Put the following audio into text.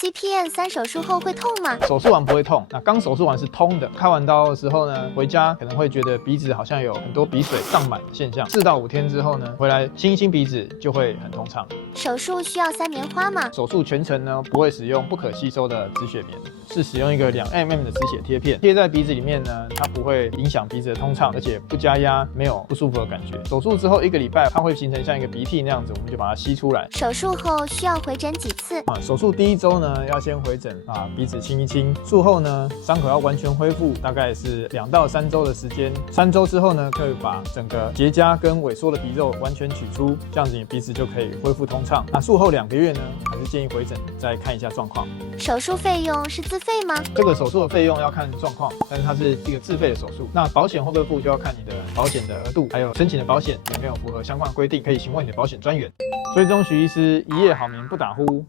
CPN3 手术后会痛吗？手术完不会痛，那刚手术完是通的。开完刀的时候呢，回家可能会觉得鼻子好像有很多鼻水胀满的现象。4到5天之后呢，回来清一清鼻子就会很通畅。手术需要塞棉花吗？手术全程呢不会使用不可吸收的止血棉，是使用一个2mm的止血贴片贴在鼻子里面呢，它不会影响鼻子的通畅，而且不加压，没有不舒服的感觉。手术之后1个礼拜，它会形成像一个鼻涕那样子，我们就把它吸出来。手术后需要回诊几次？手术第1周呢，要先回诊把鼻子清一清。术后呢，伤口要完全恢复，大概是2到3周的时间。3周之后呢，可以把整个结痂跟萎缩的鼻肉完全取出，这样子你鼻子就可以恢复通畅。那术后2个月呢，还是建议回诊再看一下状况。手术费用是自费吗？这个手术的费用要看状况，但是它是一个自费的手术。那保险会不会付，就要看你的保险的额度，还有申请的保险有没有符合相关的规定，可以询问你的保险专员。追踪徐医师，一夜好眠不打呼。